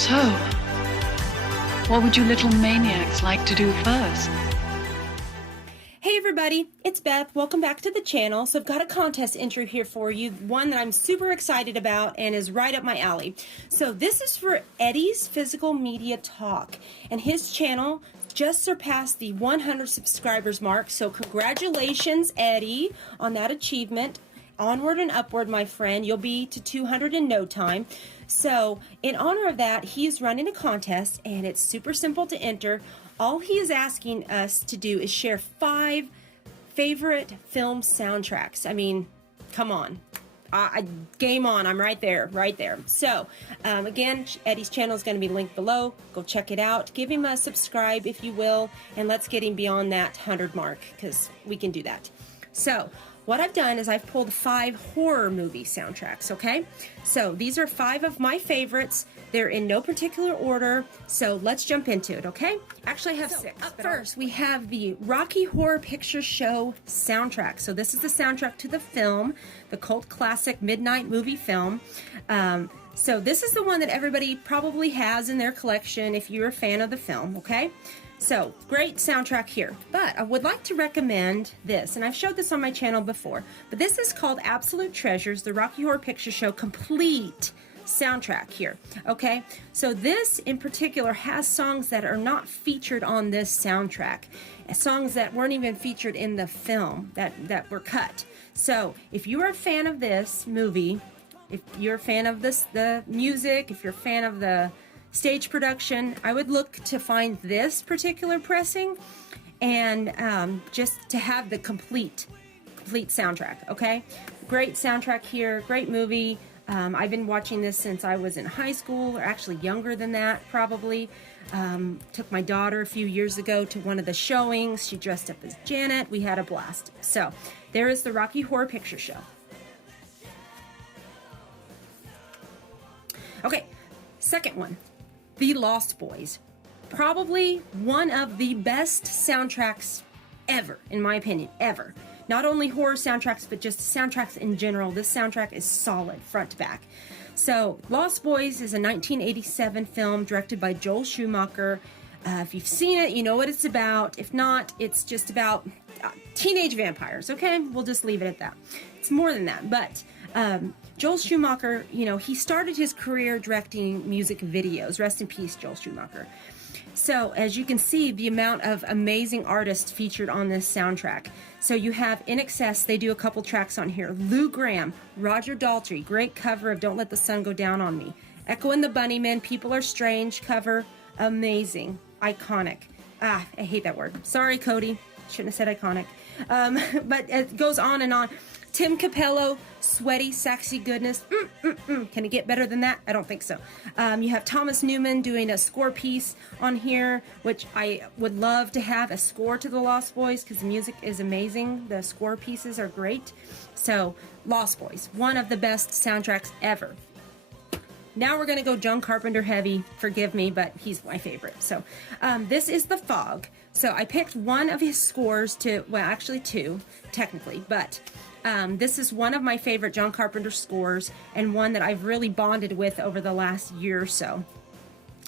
So, what would you little maniacs like to do first? Hey everybody, it's Beth. Welcome back to the channel. So I've got a contest entry here for you, one that I'm super excited about and is right up my alley. So this is for Eddie's Physical Media Talk, and his channel just surpassed the 100 subscribers mark. So congratulations, Eddie, on that achievement. Onward and upward, my friend. You'll be to 200 in no time. So in honor of that, he's running a contest, and it's super simple to enter. All he is asking us to do is share 5 favorite film soundtracks. I mean, come on. Game on. I'm right there, right there. So, again, Eddie's channel is going to be linked below. Go check it out. Give him a subscribe, if you will, and let's get him beyond that 100 mark, because we can do that. So, what I've done is I've pulled 5 horror movie soundtracks, okay? So these are 5 of my favorites. They're in no particular order, so let's jump into it, okay? Actually, I have 6. Up first, we have the Rocky Horror Picture Show soundtrack. So this is the soundtrack to the film, the cult classic midnight movie film. So this is the one that everybody probably has in their collection if you're a fan of the film, okay? So, great soundtrack here, but I would like to recommend this, and I've showed this on my channel before, but this is called Absolute Treasures, the Rocky Horror Picture Show complete soundtrack here, okay? So this in particular has songs that are not featured on this soundtrack, songs that weren't even featured in the film that were cut. So, if you're a fan of this movie, if you're a fan of the music, if you're a fan of the stage production, I would look to find this particular pressing and just to have the complete soundtrack, okay? Great soundtrack here, great movie. I've been watching this since I was in high school, or actually younger than that, probably. Took my daughter a few years ago to one of the showings. She dressed up as Janet. We had a blast. So, there is the Rocky Horror Picture Show. Okay, second one. The Lost Boys. Probably one of the best soundtracks ever, in my opinion, ever. Not only horror soundtracks, but just soundtracks in general. This soundtrack is solid, front to back. So, Lost Boys is a 1987 film directed by Joel Schumacher. If you've seen it, you know what it's about. If not, it's just about teenage vampires, okay? We'll just leave it at that. It's more than that, but Joel Schumacher, you know, he started his career directing music videos. Rest in peace, Joel Schumacher. So, as you can see, the amount of amazing artists featured on this soundtrack. So you have INXS, they do a couple tracks on here. Lou Gramm, Roger Daltrey, great cover of Don't Let the Sun Go Down on Me. Echo and the Bunnymen, People Are Strange cover, amazing, iconic. I hate that word. Sorry, Cody. Shouldn't have said iconic. But it goes on and on. Tim Capello, Sweaty, Sexy Goodness. Can it get better than that? I don't think so. You have Thomas Newman doing a score piece on here, which I would love to have a score to the Lost Boys because the music is amazing. The score pieces are great. So, Lost Boys, one of the best soundtracks ever. Now we're going to go John Carpenter heavy. Forgive me, but he's my favorite. So, this is The Fog. So, I picked one of his scores to, well, actually 2, technically, but this is one of my favorite John Carpenter scores and one that I've really bonded with over the last year or so.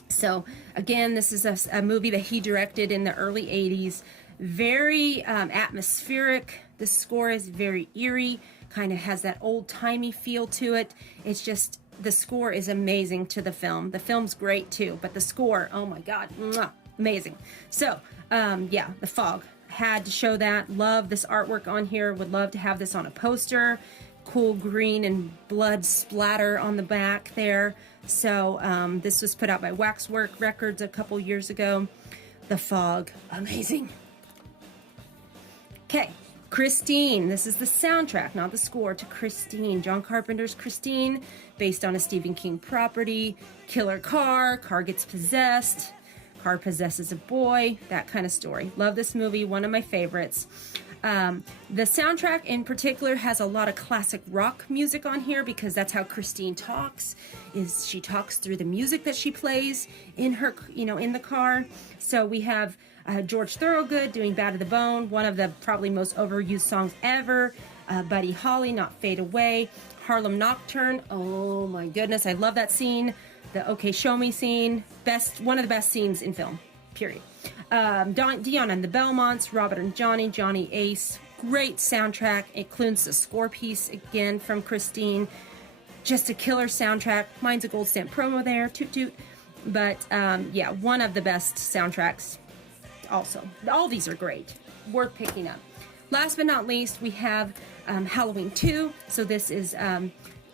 So, again, this is a movie that he directed in the early 80s. Very atmospheric. The score is very eerie, kind of has that old-timey feel to it. It's just, the score is amazing to the film. The film's great too, but the score, oh my God, mwah, amazing. So, yeah, The Fog. Had to show that. Love this artwork on here. Would love to have this on a poster. Cool green and blood splatter on the back there. So this was put out by Waxwork Records a couple years ago. The Fog. Amazing. Okay. Christine. This is the soundtrack, not the score, to Christine. John Carpenter's Christine, based on a Stephen King property. Killer car. Car gets possessed. Car possesses a boy, that kind of story. Love this movie, one of my favorites. The soundtrack in particular has a lot of classic rock music on here because that's how Christine talks. Is she talks through the music that she plays in her, in the car. So we have George Thorogood doing Bad to the Bone, one of the probably most overused songs ever. Buddy Holly, Not Fade Away. Harlem Nocturne, oh my goodness, I love that scene. the Okay Show Me scene, one of the best scenes in film, period. Dion and the Belmonts, Robert and Johnny, Johnny Ace, great soundtrack. It includes the score piece again from Christine. Just a killer soundtrack. Mine's a gold stamp promo there, toot toot. But yeah, one of the best soundtracks also. All these are great, worth picking up. Last but not least, we have Halloween 2. So this is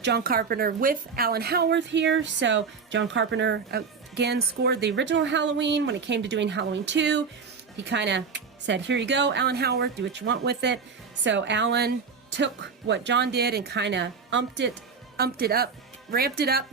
John Carpenter with Alan Howarth here. So John Carpenter, again, scored the original Halloween. When it came to doing Halloween 2, he kind of said, here you go, Alan Howarth, do what you want with it. So Alan took what John did and kind of ramped it up,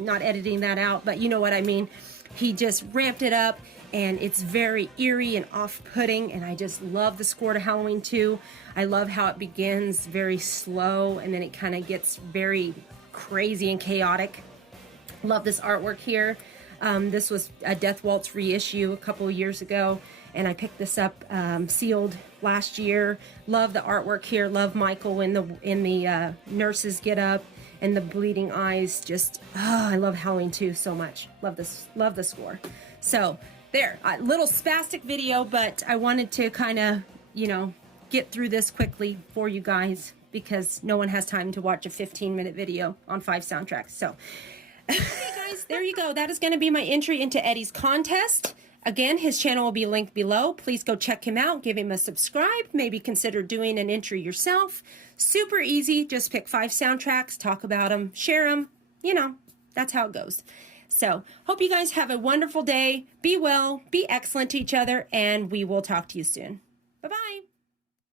not editing that out, but you know what I mean. He just ramped it up, and it's very eerie and off-putting, and I just love the score to Halloween 2. I love how it begins very slow, and then it kind of gets very crazy and chaotic. Love this artwork here. This was a Death Waltz reissue a couple of years ago, and I picked this up sealed last year. Love the artwork here. Love Michael in the nurses get up and the bleeding eyes. Just I love Halloween 2 so much. Love this. Love the score. So there, a little spastic video, but I wanted to kind of get through this quickly for you guys because no one has time to watch a 15-minute video on 5 soundtracks. So. Okay, guys, there you go. That is going to be my entry into Eddie's contest. Again, his channel will be linked below. Please go check him out. Give him a subscribe. Maybe consider doing an entry yourself. Super easy. Just pick 5 soundtracks, talk about them, share them. That's how it goes. So, hope you guys have a wonderful day. Be well, be excellent to each other, and we will talk to you soon. Bye-bye.